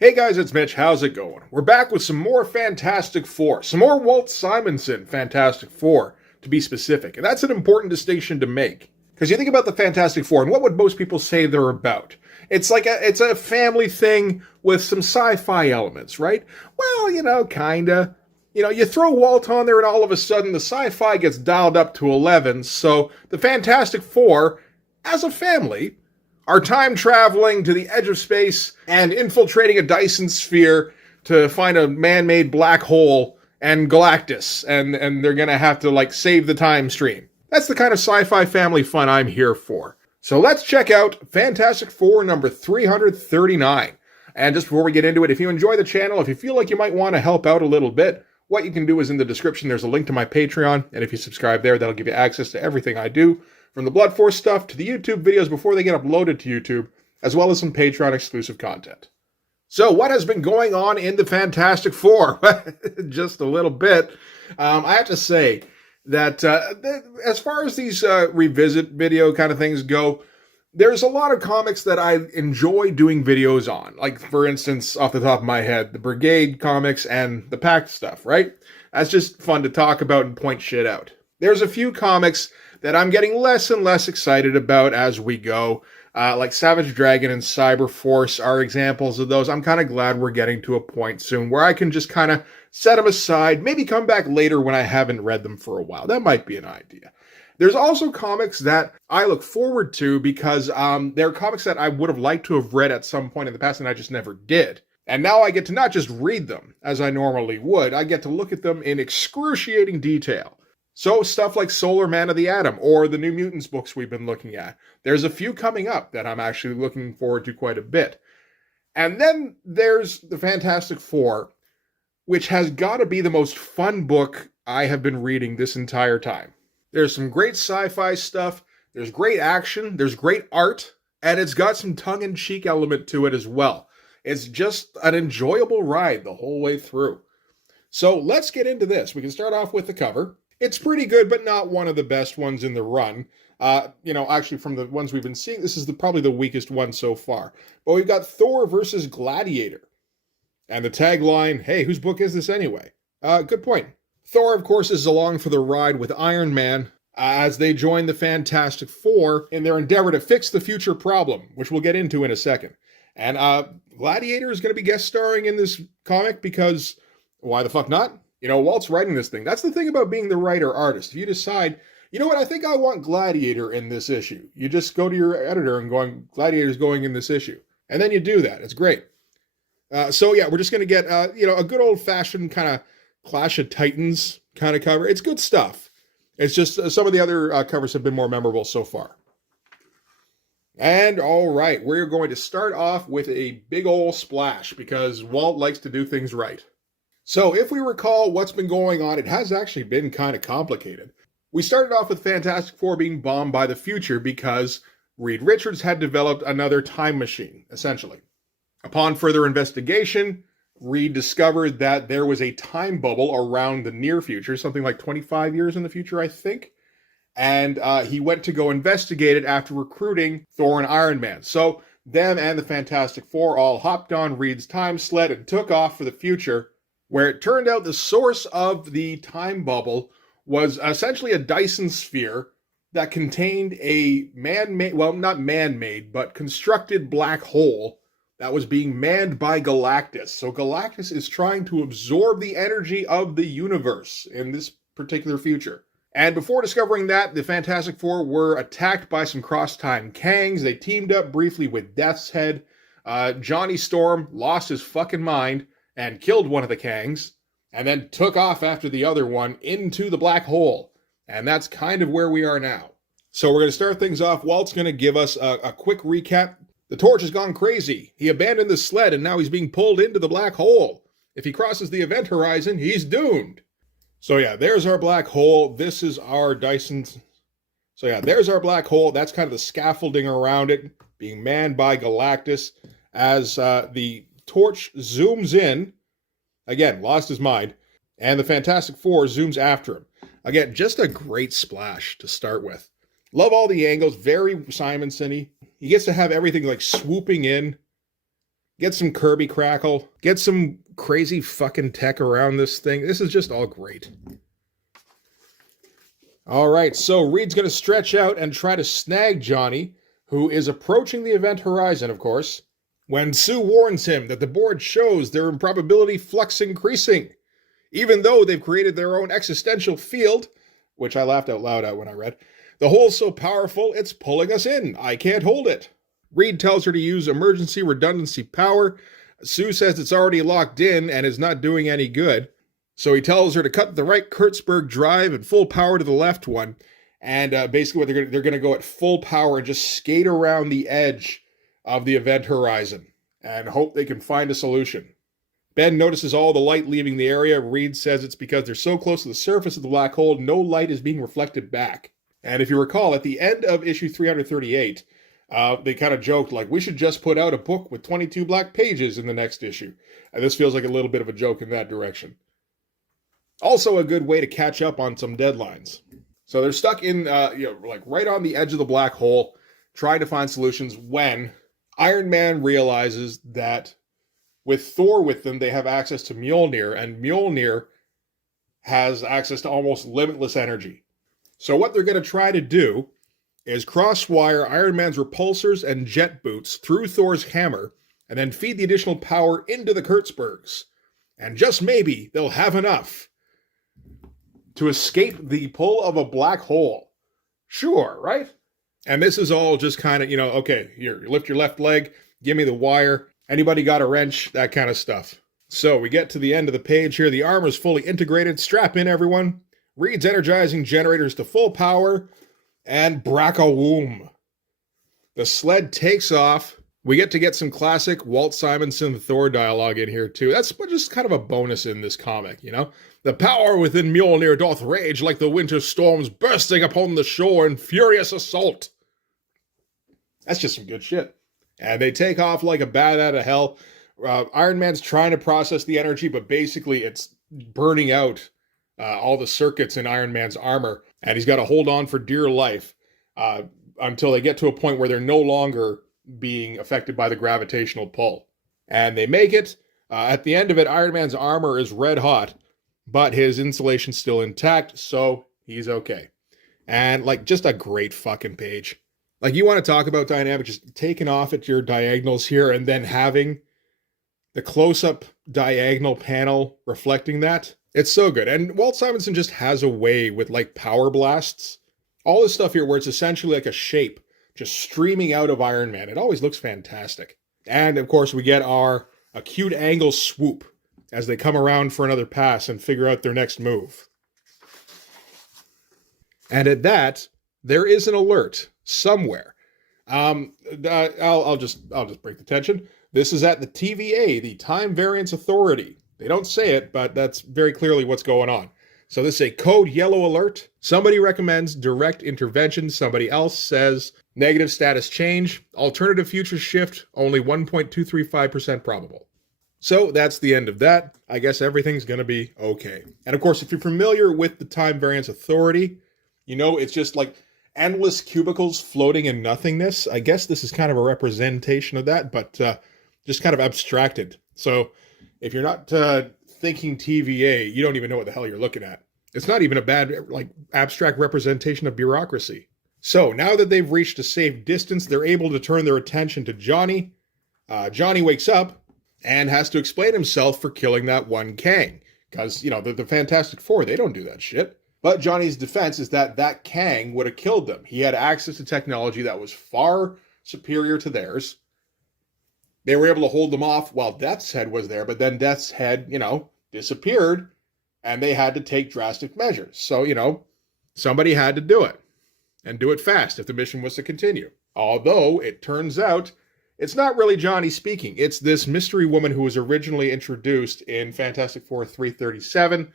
Hey guys, it's Mitch. How's it going? We're back with some more Fantastic Four. Some more Walt Simonson Fantastic Four, to be specific. And that's an important distinction to make. Because you think about the Fantastic Four, and what would most people say they're about? It's a family thing with some sci-fi elements, right? Well, kinda. You throw Walt on there and all of a sudden the sci-fi gets dialed up to 11, so the Fantastic Four, as a family, are time traveling to the edge of space and infiltrating a Dyson sphere to find a man-made black hole and Galactus, and they're gonna have to save the time stream. That's the kind of sci-fi family fun I'm here for. So let's check out Fantastic Four number 339. And just before we get into it, if you enjoy the channel, if you feel like you might want to help out a little bit, what you can do is in the description, there's a link to my Patreon, and if you subscribe there, that'll give you access to everything I do, from the Blood Force stuff to the YouTube videos before they get uploaded to YouTube, as well as some Patreon exclusive content. So what has been going on in the Fantastic Four? Just a little bit. I have to say that as far as these revisit video kind of things go, there's a lot of comics that I enjoy doing videos on. Like, for instance, off the top of my head, the Brigade comics and the Pact stuff, right? That's just fun to talk about and point shit out. There's a few comics that I'm getting less and less excited about as we go. Like Savage Dragon and Cyber Force are examples of those. I'm kind of glad we're getting to a point soon where I can just kind of set them aside, maybe come back later when I haven't read them for a while. That might be an idea. There's also comics that I look forward to because they're comics that I would have liked to have read at some point in the past and I just never did. And now I get to not just read them as I normally would, I get to look at them in excruciating detail. So stuff like Solar Man of the Atom or the New Mutants books we've been looking at. There's a few coming up that I'm actually looking forward to quite a bit. And then there's the Fantastic Four, which has got to be the most fun book I have been reading this entire time. There's some great sci-fi stuff, there's great action, there's great art, and it's got some tongue-in-cheek element to it as well. It's just an enjoyable ride the whole way through. So let's get into this. We can start off with the cover. It's pretty good, but not one of the best ones in the run. Actually, from the ones we've been seeing, this is probably the weakest one so far. But we've got Thor versus Gladiator. And the tagline, hey, whose book is this anyway? Good point. Thor, of course, is along for the ride with Iron Man as they join the Fantastic Four in their endeavor to fix the future problem, which we'll get into in a second. And Gladiator is going to be guest starring in this comic because why the fuck not? Walt's writing this thing. That's the thing about being the writer-artist. If you decide, you know what, I think I want Gladiator in this issue. You just go to your editor and going, Gladiator's going in this issue. And then you do that. It's great. We're just going to get, a good old-fashioned kind of Clash of Titans kind of cover. It's good stuff. It's just some of the other covers have been more memorable so far. And all right, we're going to start off with a big old splash because Walt likes to do things right. So if we recall what's been going on, it has actually been kind of complicated. We started off with Fantastic Four being bombed by the future because Reed Richards had developed another time machine, essentially. Upon further investigation, Reed discovered that there was a time bubble around the near future, something like 25 years in the future, I think. And he went to go investigate it after recruiting Thor and Iron Man. So them and the Fantastic Four all hopped on Reed's time sled and took off for the future, where it turned out the source of the time bubble was essentially a Dyson sphere that contained a man-made, well, not man-made, but constructed black hole that was being manned by Galactus. So Galactus is trying to absorb the energy of the universe in this particular future. And before discovering that, the Fantastic Four were attacked by some cross-time Kangs. They teamed up briefly with Death's Head. Johnny Storm lost his fucking mind and killed one of the Kangs, and then took off after the other one into the black hole. And that's kind of where we are now. So we're going to start things off. Walt's going to give us a quick recap. The Torch has gone crazy. He abandoned the sled, and now he's being pulled into the black hole. If he crosses the event horizon, he's doomed. So yeah, there's our black hole. This is our Dyson. So yeah, there's our black hole. That's kind of the scaffolding around it, being manned by Galactus as the Torch zooms in, again, lost his mind, and the Fantastic Four zooms after him. Again, just a great splash to start with. Love all the angles, very Simonson-y. He gets to have everything swooping in. Get some Kirby crackle. Get some crazy fucking tech around this thing. This is just all great. All right, so Reed's going to stretch out and try to snag Johnny, who is approaching the event horizon, of course, when Sue warns him that the board shows their improbability flux increasing, even though they've created their own existential field, which I laughed out loud at when I read. The hole's so powerful, it's pulling us in. I can't hold it. Reed tells her to use emergency redundancy power. Sue says it's already locked in and is not doing any good. So he tells her to cut the right Kurtzberg drive and full power to the left one. And basically what they're going to go at full power and just skate around the edge of the event horizon and hope they can find a solution. Ben notices all the light leaving the area. Reed says it's because they're so close to the surface of the black hole, no light is being reflected back. And if you recall, at the end of issue 338, they kind of joked, like, we should just put out a book with 22 black pages in the next issue. And this feels like a little bit of a joke in that direction. Also a good way to catch up on some deadlines. So they're stuck in, like right on the edge of the black hole, trying to find solutions when Iron Man realizes that with Thor with them, they have access to Mjolnir, and Mjolnir has access to almost limitless energy. So what they're going to try to do is crosswire Iron Man's repulsors and jet boots through Thor's hammer, and then feed the additional power into the Kurtzbergs. And just maybe they'll have enough to escape the pull of a black hole. Sure, right? And this is all just kind of, okay, here, you lift your left leg, give me the wire. Anybody got a wrench? That kind of stuff. So we get to the end of the page here. The armor's fully integrated. Strap in, everyone. Reed's energizing generators to full power. And brackawoom. The sled takes off. We get some classic Walt Simonson Thor dialogue in here, too. That's just kind of a bonus in this comic, The power within Mjolnir doth rage like the winter storms bursting upon the shore in furious assault. That's just some good shit. And they take off like a bat out of hell. Iron Man's trying to process the energy, but basically it's burning out all the circuits in Iron Man's armor. And he's got to hold on for dear life until they get to a point where they're no longer being affected by the gravitational pull. And they make it. At the end of it, Iron Man's armor is red hot, but his insulation's still intact, so he's okay. And, just a great fucking page. You want to talk about dynamic, just taking off at your diagonals here and then having the close-up diagonal panel reflecting that. It's so good. And Walt Simonson just has a way with, power blasts. All this stuff here where it's essentially like a shape just streaming out of Iron Man. It always looks fantastic. And, of course, we get our acute angle swoop as they come around for another pass and figure out their next move. And at that, there is an alert somewhere. I'll just break the tension. This is at the TVA, the Time Variance Authority. They don't say it, but that's very clearly what's going on. So this is a code yellow alert. Somebody recommends direct intervention. Somebody else says negative status change. Alternative future shift, only 1.235% probable. So that's the end of that. I guess everything's going to be okay. And of course, if you're familiar with the Time Variance Authority, it's just endless cubicles floating in nothingness. I guess this is kind of a representation of that, but just kind of abstracted. So if you're not thinking TVA, you don't even know what the hell you're looking at. It's not even a bad, abstract representation of bureaucracy. So now that they've reached a safe distance, they're able to turn their attention to Johnny. Johnny wakes up and has to explain himself for killing that one Kang. Because, the Fantastic Four, they don't do that shit. But Johnny's defense is that Kang would have killed them. He had access to technology that was far superior to theirs. They were able to hold them off while Death's Head was there, but then Death's Head, disappeared, and they had to take drastic measures. So, somebody had to do it, and do it fast if the mission was to continue. Although, it turns out, it's not really Johnny speaking. It's this mystery woman who was originally introduced in Fantastic Four 337.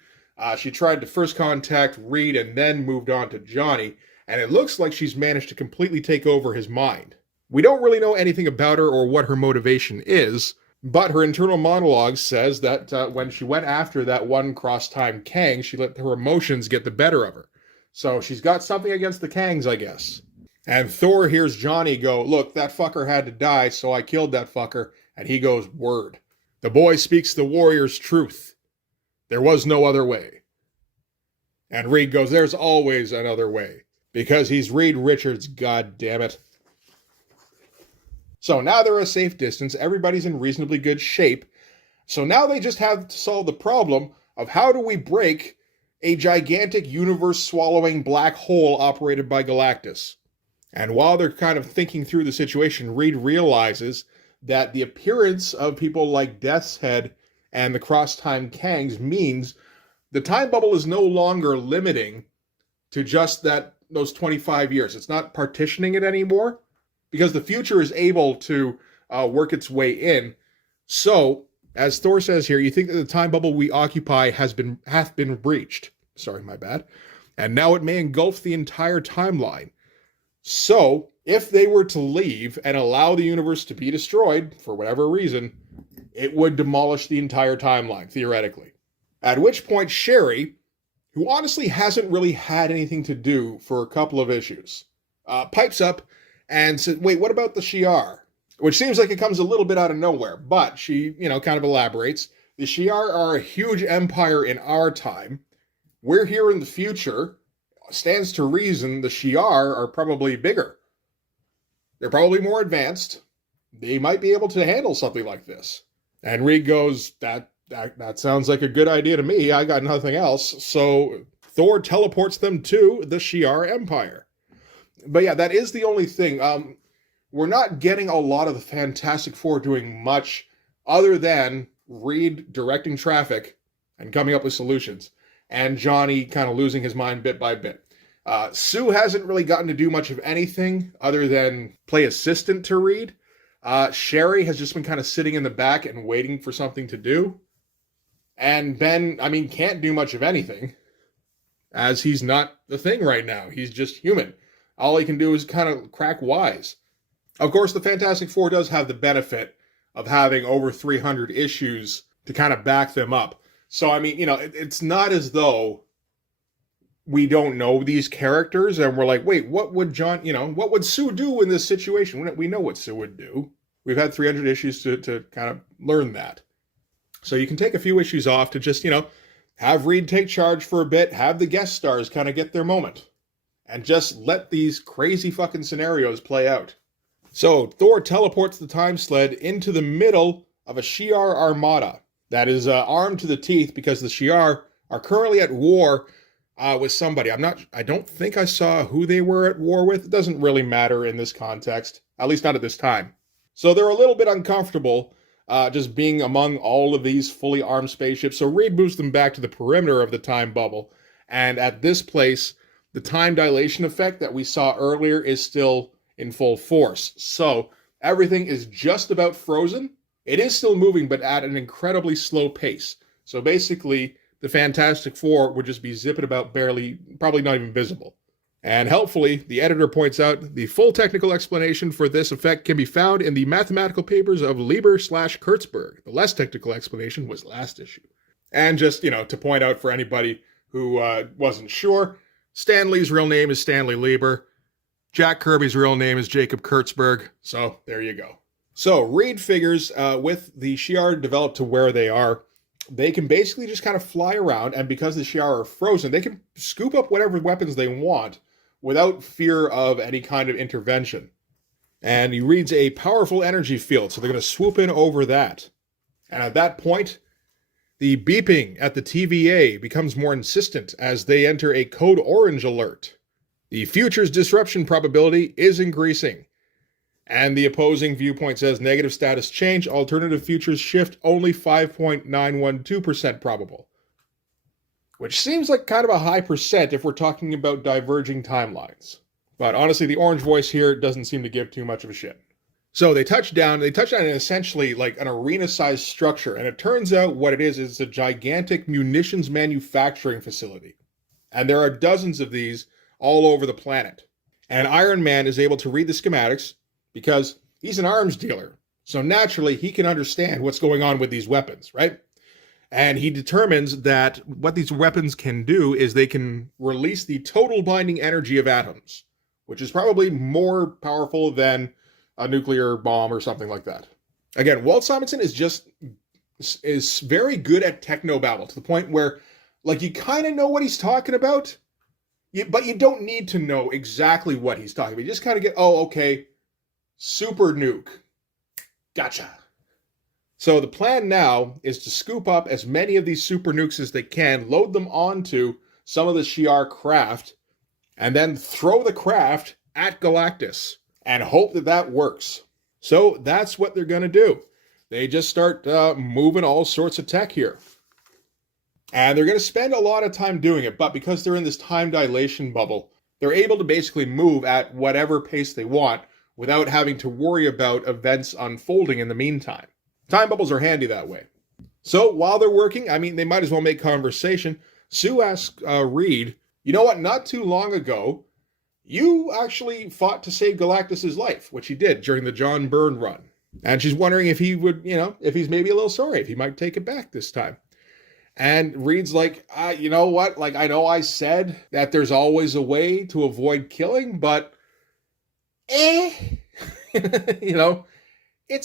She tried to first contact Reed and then moved on to Johnny, and it looks like she's managed to completely take over his mind. We don't really know anything about her or what her motivation is, but her internal monologue says that when she went after that one cross-time Kang, she let her emotions get the better of her. So she's got something against the Kangs, I guess. And Thor hears Johnny go, look, that fucker had to die, so I killed that fucker, And he goes, "Word. The boy speaks the warrior's truth. There was no other way." And Reed goes, "There's always another way. Because he's Reed Richards, god damn it." So now they're a safe distance. Everybody's in reasonably good shape. So now they just have to solve the problem of how do we break a gigantic universe-swallowing black hole operated by Galactus. And while they're kind of thinking through the situation, Reed realizes that the appearance of people like Death's Head and the Cross-Time Kangs means the time bubble is no longer limiting to just those 25 years. It's not partitioning it anymore because the future is able to work its way in. So, as Thor says here, you think that the time bubble we occupy hath been breached. Sorry, my bad. And now it may engulf the entire timeline. So, if they were to leave and allow the universe to be destroyed, for whatever reason, it would demolish the entire timeline, theoretically. At which point, Sherry, who honestly hasn't really had anything to do for a couple of issues, pipes up and says, "Wait, what about the Shi'ar?" Which seems like it comes a little bit out of nowhere, but she, kind of elaborates. The Shi'ar are a huge empire in our time. We're here in the future. Stands to reason the Shi'ar are probably bigger. They're probably more advanced. They might be able to handle something like this. And Reed goes, that sounds like a good idea to me. I got nothing else. So Thor teleports them to the Shi'ar Empire. But yeah, that is the only thing. We're not getting a lot of the Fantastic Four doing much other than Reed directing traffic and coming up with solutions, and Johnny kind of losing his mind bit by bit. Sue hasn't really gotten to do much of anything other than play assistant to Reed. Sherry has just been kind of sitting in the back and waiting for something to do. And Ben, can't do much of anything, as he's not the Thing right now. He's just human. All he can do is kind of crack wise. Of course, the Fantastic Four does have the benefit of having over 300 issues to kind of back them up. So, it's not as though we don't know these characters and we're like, wait, what would what would Sue do in this situation? We know what Sue would do. We've had 300 issues to kind of learn that. So you can take a few issues off to just, have Reed take charge for a bit, have the guest stars kind of get their moment, and just let these crazy fucking scenarios play out. So Thor teleports the time sled into the middle of a Shi'ar armada that is armed to the teeth because the Shi'ar are currently at war with somebody. I don't think I saw who they were at war with. It doesn't really matter in this context, at least not at this time. So they're a little bit uncomfortable just being among all of these fully armed spaceships. So Reed moves them back to the perimeter of the time bubble. And at this place, the time dilation effect that we saw earlier is still in full force. So everything is just about frozen. It is still moving, but at an incredibly slow pace. So basically, the Fantastic Four would just be zipping about barely, probably not even visible. And helpfully, the editor points out the full technical explanation for this effect can be found in the mathematical papers of Lieber/Kurtzberg. The less technical explanation was last issue. And just, to point out for anybody who wasn't sure, Stan Lee's real name is Stanley Lieber. Jack Kirby's real name is Jacob Kurtzberg. So there you go. So Reed figures with the Shi'ar developed to where they are, they can basically just kind of fly around, and because the Shi'ar are frozen, they can scoop up whatever weapons they want without fear of any kind of intervention. And he reads a powerful energy field, so they're going to swoop in over that. And at that point, the beeping at the TVA becomes more insistent as they enter a code orange alert. The future's disruption probability is increasing. And the opposing viewpoint says negative status change, alternative futures shift only 5.912% probable. Which seems like kind of a high percent if we're talking about diverging timelines. But honestly, the orange voice here doesn't seem to give too much of a shit. So they touch down in essentially like an arena-sized structure, and it turns out what it is a gigantic munitions manufacturing facility. And there are dozens of these all over the planet. And Iron Man is able to read the schematics because he's an arms dealer. So naturally, he can understand what's going on with these weapons, right? And he determines that what these weapons can do is they can release the total binding energy of atoms, which is probably more powerful than a nuclear bomb or something like that. Again, Walt Simonson is very good at technobabble to the point where, like, you kind of know what he's talking about, but you don't need to know exactly what he's talking about. You just kind of get, oh, okay, super nuke. Gotcha. So the plan now is to scoop up as many of these super nukes as they can, load them onto some of the Shi'ar craft, and then throw the craft at Galactus and hope that that works. So that's what they're going to do. They just start moving all sorts of tech here. And they're going to spend a lot of time doing it, but because they're in this time dilation bubble, they're able to basically move at whatever pace they want without having to worry about events unfolding in the meantime. Time bubbles are handy that way. So while they're working, I mean, they might as well make conversation. Sue asks Reed, you know what, not too long ago, you actually fought to save Galactus' life, which he did during the John Byrne run. And she's wondering if he would, if he's maybe a little sorry, if he might take it back this time. And Reed's like, you know what? Like, I know I said that there's always a way to avoid killing, but it's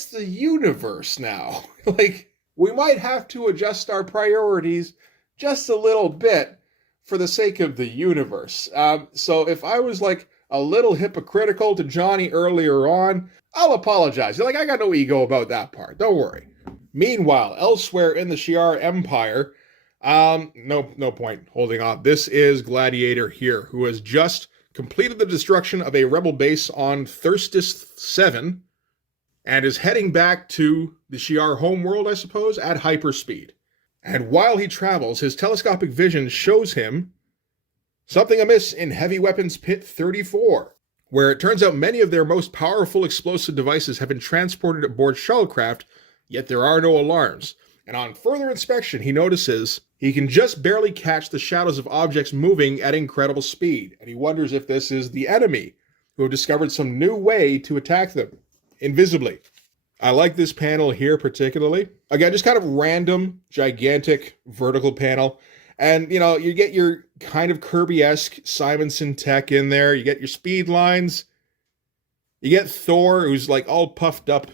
the universe now. Like, we might have to adjust our priorities just a little bit for the sake of the universe. So if I was like a little hypocritical to Johnny earlier on, I'll apologize. Like, I got no ego about that part. Don't worry. Meanwhile, elsewhere in the Shi'ar Empire, no point holding on. This is Gladiator here, who has just completed the destruction of a rebel base on Thurstis 7 and is heading back to the Shi'ar homeworld, I suppose, at hyperspeed. And while he travels, his telescopic vision shows him something amiss in Heavy Weapons Pit 34, where it turns out many of their most powerful explosive devices have been transported aboard shuttlecraft, yet there are no alarms. And on further inspection, he notices he can just barely catch the shadows of objects moving at incredible speed, and he wonders if this is the enemy, who have discovered some new way to attack them, invisibly. I like this panel here particularly. Again, just kind of random, gigantic, vertical panel. And, you get your kind of Kirby-esque Simonson tech in there. You get your speed lines. You get Thor, who's like all puffed up.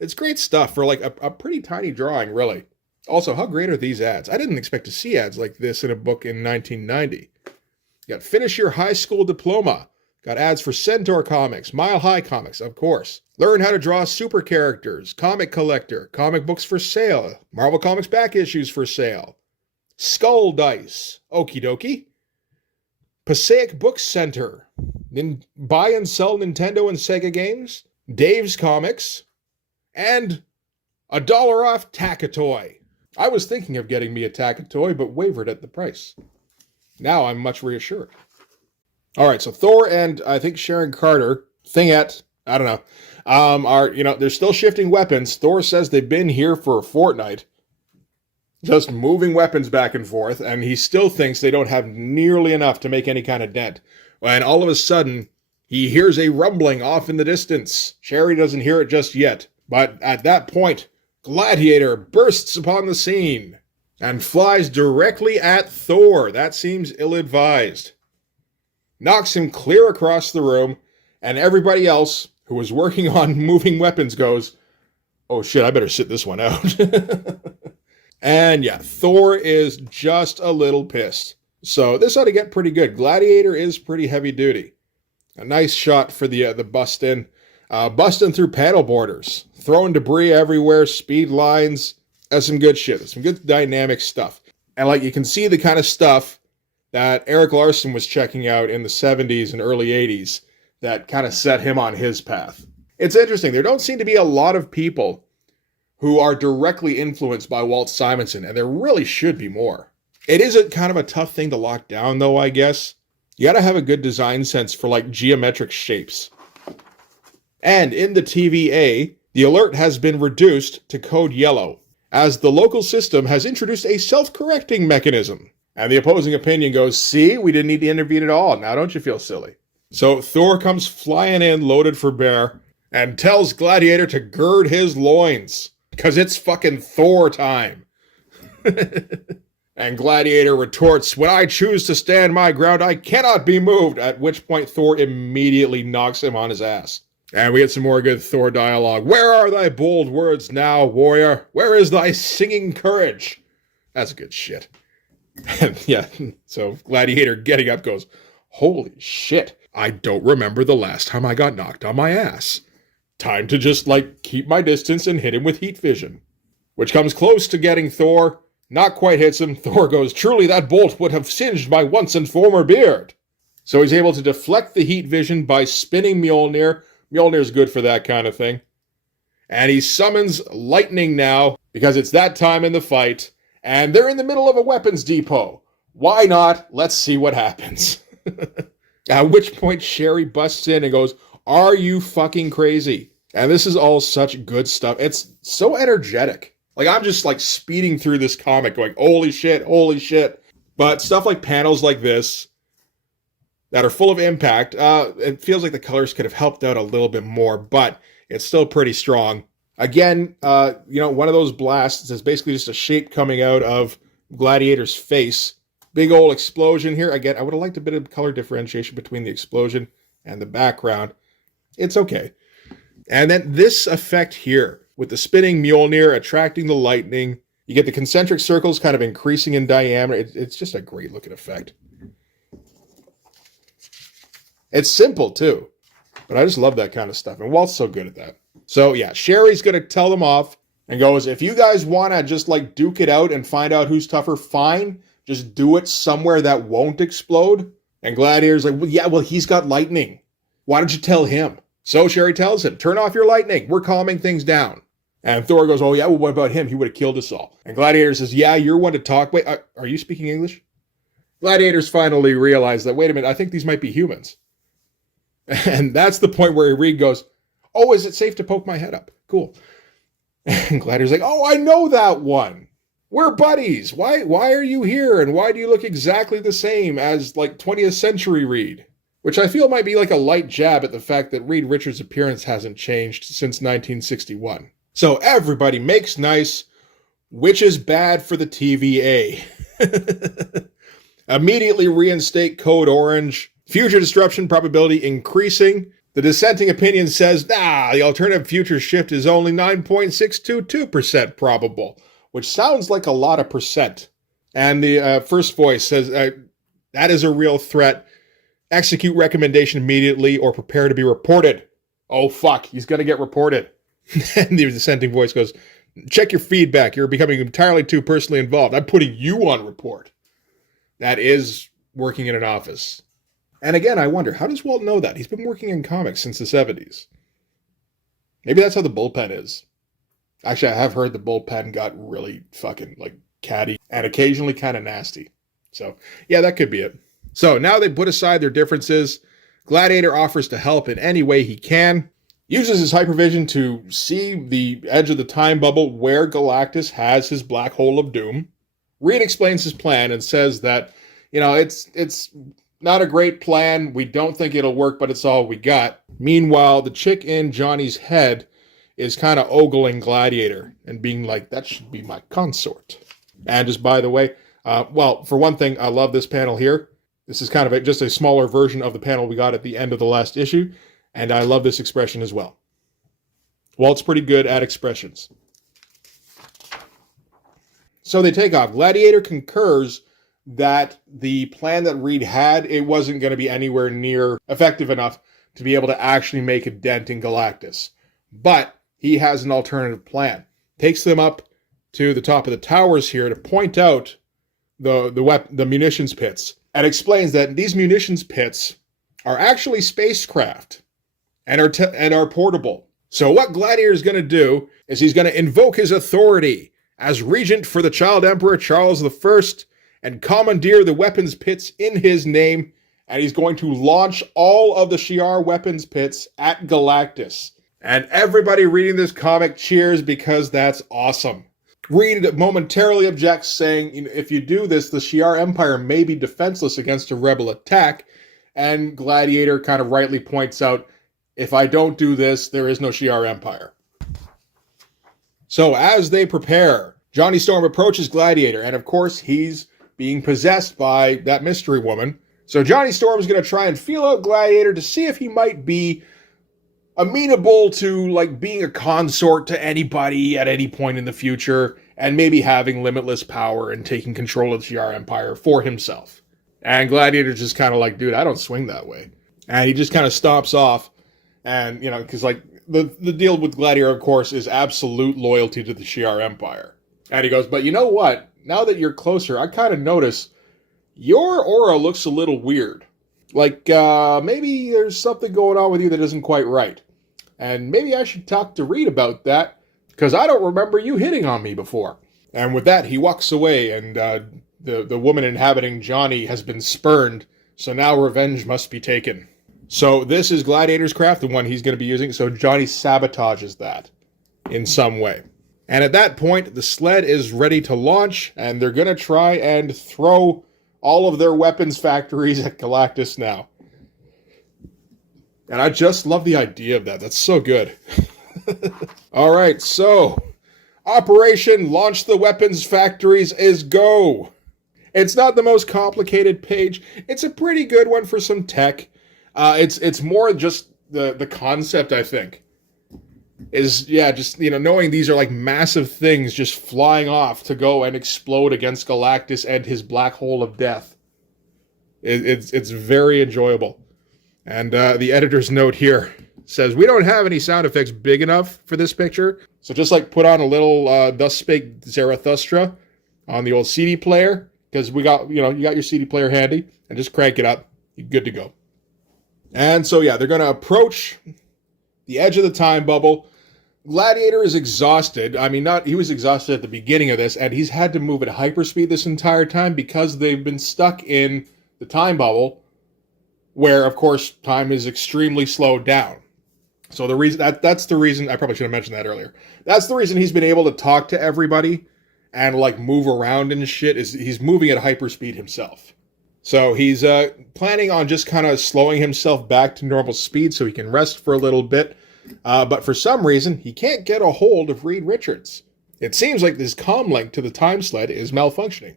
It's great stuff for like a pretty tiny drawing, really. Also, how great are these ads? I didn't expect to see ads like this in a book in 1990. You got Finish Your High School Diploma. Got ads for Centaur Comics, Mile High Comics, of course. Learn how to draw super characters, Comic Collector, comic books for sale, Marvel Comics back issues for sale. Skull Dice, okie dokie. Passaic Book Center, buy and sell Nintendo and Sega games, Dave's Comics, and $1 off Tack-A-Toy. I was thinking of getting me a Tack-A-Toy, but wavered at the price. Now I'm much reassured. All right, so Thor and I think Sharon Carter, Thingette, I don't know, they're still shifting weapons. Thor says they've been here for a fortnight, just moving weapons back and forth, and he still thinks they don't have nearly enough to make any kind of dent. And all of a sudden, he hears a rumbling off in the distance. Sherry doesn't hear it just yet, but at that point, Gladiator bursts upon the scene and flies directly at Thor. That seems ill-advised. Knocks him clear across the room, and everybody else who was working on moving weapons goes, oh shit, I better sit this one out. And yeah, Thor is just a little pissed. So this ought to get pretty good. Gladiator is pretty heavy duty. A nice shot for the busting through panel borders, throwing debris everywhere, speed lines. That's some good shit. That's some good dynamic stuff. And like you can see the kind of stuff that Eric Larson was checking out in the 70s and early 80s that kind of set him on his path. It's interesting. There don't seem to be a lot of people who are directly influenced by Walt Simonson, and there really should be more. It is a kind of a tough thing to lock down, though, I guess. You gotta have a good design sense for, like, geometric shapes. And in the TVA, the alert has been reduced to code yellow, as the local system has introduced a self-correcting mechanism. And the opposing opinion goes, see, we didn't need to intervene at all. Now don't you feel silly? So Thor comes flying in, loaded for bear, and tells Gladiator to gird his loins, because it's fucking Thor time. And Gladiator retorts, when I choose to stand my ground, I cannot be moved, at which point Thor immediately knocks him on his ass. And we get some more good Thor dialogue. Where are thy bold words now, warrior? Where is thy singing courage? That's good shit. And yeah, so Gladiator getting up goes, holy shit, I don't remember the last time I got knocked on my ass. Time to just, keep my distance and hit him with heat vision. Which comes close to getting Thor, not quite hits him. Thor goes, truly that bolt would have singed my once and former beard. So he's able to deflect the heat vision by spinning Mjolnir. Mjolnir's good for that kind of thing. And he summons lightning now, because it's that time in the fight, and they're in the middle of a weapons depot. Why not? Let's see what happens. At which point Sherry busts in and goes, are you fucking crazy? And this is all such good stuff. It's so energetic. I'm just speeding through this comic going, holy shit, holy shit. But stuff like panels like this that are full of impact, it feels like the colors could have helped out a little bit more, but it's still pretty strong. Again, one of those blasts is basically just a shape coming out of Gladiator's face. Big old explosion here. Again, I would have liked a bit of color differentiation between the explosion and the background. It's okay. And then this effect here, with the spinning Mjolnir attracting the lightning, you get the concentric circles kind of increasing in diameter. It's just a great looking effect. It's simple too, but I just love that kind of stuff. And Walt's so good at that. So yeah, Sherry's going to tell them off and goes, if you guys want to just duke it out and find out who's tougher, fine. Just do it somewhere that won't explode. And Gladiator's like, well, he's got lightning. Why don't you tell him? So Sherry tells him, turn off your lightning. We're calming things down. And Thor goes, oh yeah, well, what about him? He would have killed us all. And Gladiator says, yeah, you're one to talk. Wait, are you speaking English? Gladiators finally realize that, wait a minute, I think these might be humans. And that's the point where Reed goes, oh, is it safe to poke my head up? Cool. And Gladiator's like, oh, I know that one. We're buddies. Why are you here? And why do you look exactly the same as 20th century Reed? Which I feel might be a light jab at the fact that Reed Richards' appearance hasn't changed since 1961. So everybody makes nice, which is bad for the TVA. Immediately reinstate Code Orange. Future disruption probability increasing. The dissenting opinion says, the alternative future shift is only 9.622% probable, which sounds like a lot of percent. And the first voice says, that is a real threat. Execute recommendation immediately or prepare to be reported. Oh, fuck, he's going to get reported. And the dissenting voice goes, check your feedback. You're becoming entirely too personally involved. I'm putting you on report. That is working in an office. And again, I wonder, how does Walt know that? He's been working in comics since the 70s. Maybe that's how the bullpen is. Actually, I have heard the bullpen got really fucking catty and occasionally kind of nasty. So yeah, that could be it. So now they put aside their differences. Gladiator offers to help in any way he can. Uses his hypervision to see the edge of the time bubble where Galactus has his black hole of doom. Reed explains his plan and says that, it's not a great plan. We don't think it'll work, but it's all we got. Meanwhile, the chick in Johnny's head is kind of ogling Gladiator and being like, that should be my consort. And just by the way, for one thing, I love this panel here. This is kind of just a smaller version of the panel we got at the end of the last issue. And I love this expression as well. Walt's pretty good at expressions. So they take off. Gladiator concurs that the plan that Reed had, it wasn't going to be anywhere near effective enough to be able to actually make a dent in Galactus. But he has an alternative plan. Takes them up to the top of the towers here to point out the munitions pits, and explains that these munitions pits are actually spacecraft and are portable. So what Gladiator is going to do is he's going to invoke his authority as regent for the Child Emperor Charles I and commandeer the weapons pits in his name, and he's going to launch all of the Shi'ar weapons pits at Galactus. And everybody reading this comic cheers because that's awesome. Reed momentarily objects, saying, if you do this, the Shi'ar Empire may be defenseless against a rebel attack, and Gladiator kind of rightly points out, if I don't do this, there is no Shi'ar Empire. So as they prepare, Johnny Storm approaches Gladiator, and of course he's being possessed by that mystery woman. So Johnny Storm's going to try and feel out Gladiator to see if he might be amenable to like being a consort to anybody at any point in the future, and maybe having limitless power and taking control of the Shi'ar Empire for himself. And Gladiator's just kind of like, dude, I don't swing that way. And he just kind of stomps off. And, you know, because like the deal with Gladiator, of course, is absolute loyalty to the Shi'ar Empire. And he goes, but you know what? Now that you're closer, I kind of notice your aura looks a little weird. Like, maybe there's something going on with you that isn't quite right. And maybe I should talk to Reed about that, because I don't remember you hitting on me before. And with that, he walks away, and the woman inhabiting Johnny has been spurned, so now revenge must be taken. So this is Gladiator's craft, the one he's going to be using, so Johnny sabotages that in some way. And at that point, the sled is ready to launch, and they're going to try and throw all of their weapons factories at Galactus now. And I just love the idea of that. That's so good. All right, so Operation Launch the Weapons Factories is go. It's not the most complicated page. It's a pretty good one for some tech. It's more just the concept, I think. Is, yeah, just, you know, knowing these are like massive things just flying off to go and explode against Galactus and his black hole of death. It's very enjoyable. And the editor's note here says, we don't have any sound effects big enough for this picture, so just like put on a little Thus Spake Zarathustra on the old CD player, because we got, you know, you got your CD player handy, and just crank it up. You're good to go. And so, yeah, they're going to approach the edge of the time bubble. Gladiator is exhausted. I mean, he was exhausted at the beginning of this, and he's had to move at hyperspeed this entire time because they've been stuck in the time bubble, where, of course, time is extremely slowed down. So the reason that's the reason, I probably should have mentioned that earlier. That's the reason he's been able to talk to everybody and like move around and shit, is he's moving at hyperspeed himself. So he's planning on just kind of slowing himself back to normal speed so he can rest for a little bit. But for some reason, he can't get a hold of Reed Richards. It seems like this comm link to the time sled is malfunctioning.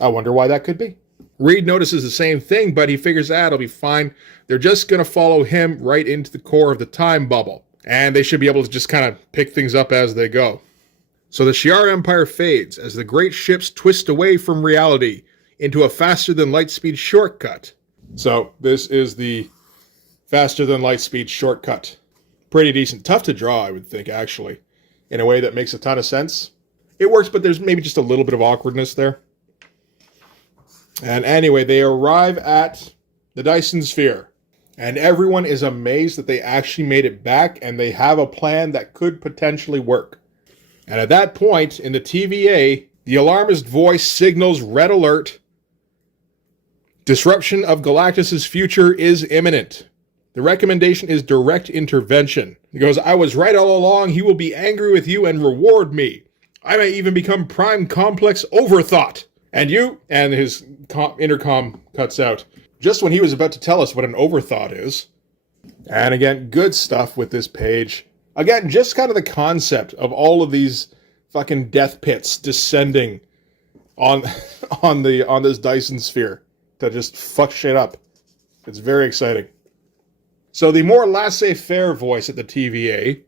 I wonder why that could be. Reed notices the same thing, but he figures it'll be fine. They're just going to follow him right into the core of the time bubble. And they should be able to just kind of pick things up as they go. So the Shi'ar Empire fades as the great ships twist away from reality into a faster-than-light-speed shortcut. So this is the faster-than-light-speed shortcut. Pretty decent. Tough to draw, I would think, actually, in a way that makes a ton of sense. It works, but there's maybe just a little bit of awkwardness there. And anyway, they arrive at the Dyson Sphere. And everyone is amazed that they actually made it back, and they have a plan that could potentially work. And at that point, in the TVA, the alarmist voice signals red alert. Disruption of Galactus' future is imminent. The recommendation is direct intervention. He goes, I was right all along. He will be angry with you and reward me. I may even become prime complex overthought. And you, and his intercom cuts out just when he was about to tell us what an overthought is. And again, good stuff with this page. Again, just kind of the concept of all of these fucking death pits descending on this Dyson Sphere to just fuck shit up. It's very exciting. So the more laissez-faire voice at the TVA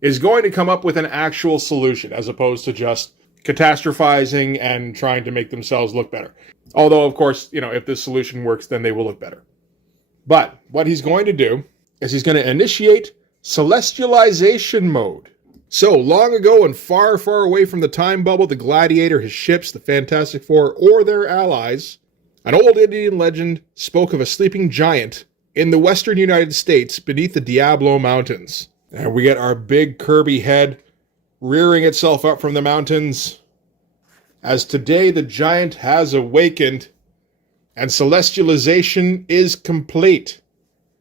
is going to come up with an actual solution as opposed to just catastrophizing and trying to make themselves look better. Although, of course, you know, if this solution works, then they will look better. But what he's going to do is he's going to initiate celestialization mode. So, long ago and far, far away from the time bubble, the Gladiator, his ships, the Fantastic Four, or their allies, an old Indian legend spoke of a sleeping giant in the western United States beneath the Diablo Mountains. And we get our big Kirby head rearing itself up from the mountains, as today the giant has awakened and celestialization is complete.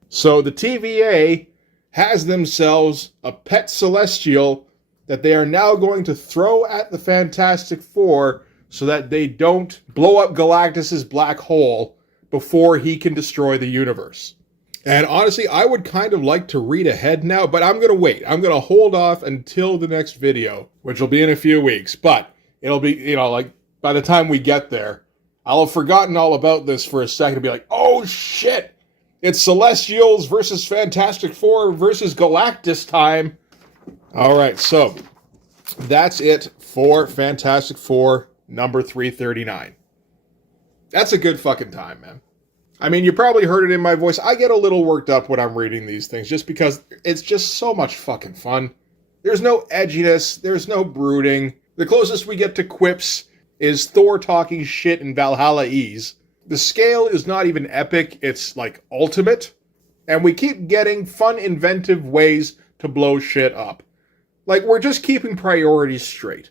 So the TVA has themselves a pet celestial that they are now going to throw at the Fantastic Four so that they don't blow up Galactus' black hole before he can destroy the universe. And honestly, I would kind of like to read ahead now, but I'm going to wait. I'm going to hold off until the next video, which will be in a few weeks. But it'll be, you know, like, by the time we get there, I'll have forgotten all about this for a second and be like, oh shit, It's Celestials versus Fantastic Four versus Galactus time. All right, so that's it for Fantastic Four number 339. That's a good fucking time, man. I mean, you probably heard it in my voice. I get a little worked up when I'm reading these things just because it's just so much fucking fun. There's no edginess. There's no brooding. The closest we get to quips is Thor talking shit in Valhalla-ese. The scale is not even epic. It's like ultimate. And we keep getting fun, inventive ways to blow shit up. Like, we're just keeping priorities straight.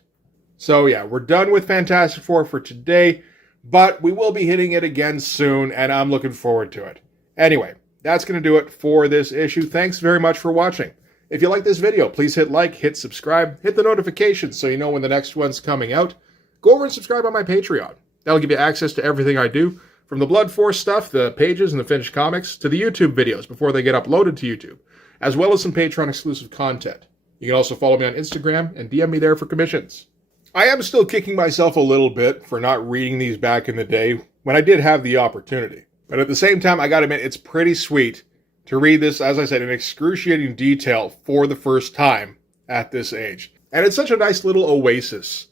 So yeah, we're done with Fantastic Four for today. But we will be hitting it again soon, and I'm looking forward to it. Anyway, that's going to do it for this issue. Thanks very much for watching. If you like this video, please hit like, hit subscribe, hit the notifications so you know when the next one's coming out. Go over and subscribe on my Patreon. That'll give you access to everything I do, from the Blood Force stuff, the pages and the finished comics, to the YouTube videos before they get uploaded to YouTube, as well as some Patreon-exclusive content. You can also follow me on Instagram and DM me there for commissions. I am still kicking myself a little bit for not reading these back in the day when I did have the opportunity. But at the same time, I gotta admit, it's pretty sweet to read this, as I said, in excruciating detail for the first time at this age. And it's such a nice little oasis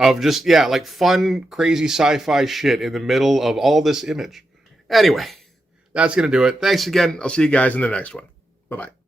of just, yeah, like fun, crazy sci-fi shit in the middle of all this image. Anyway, that's gonna do it. Thanks again. I'll see you guys in the next one. Bye-bye.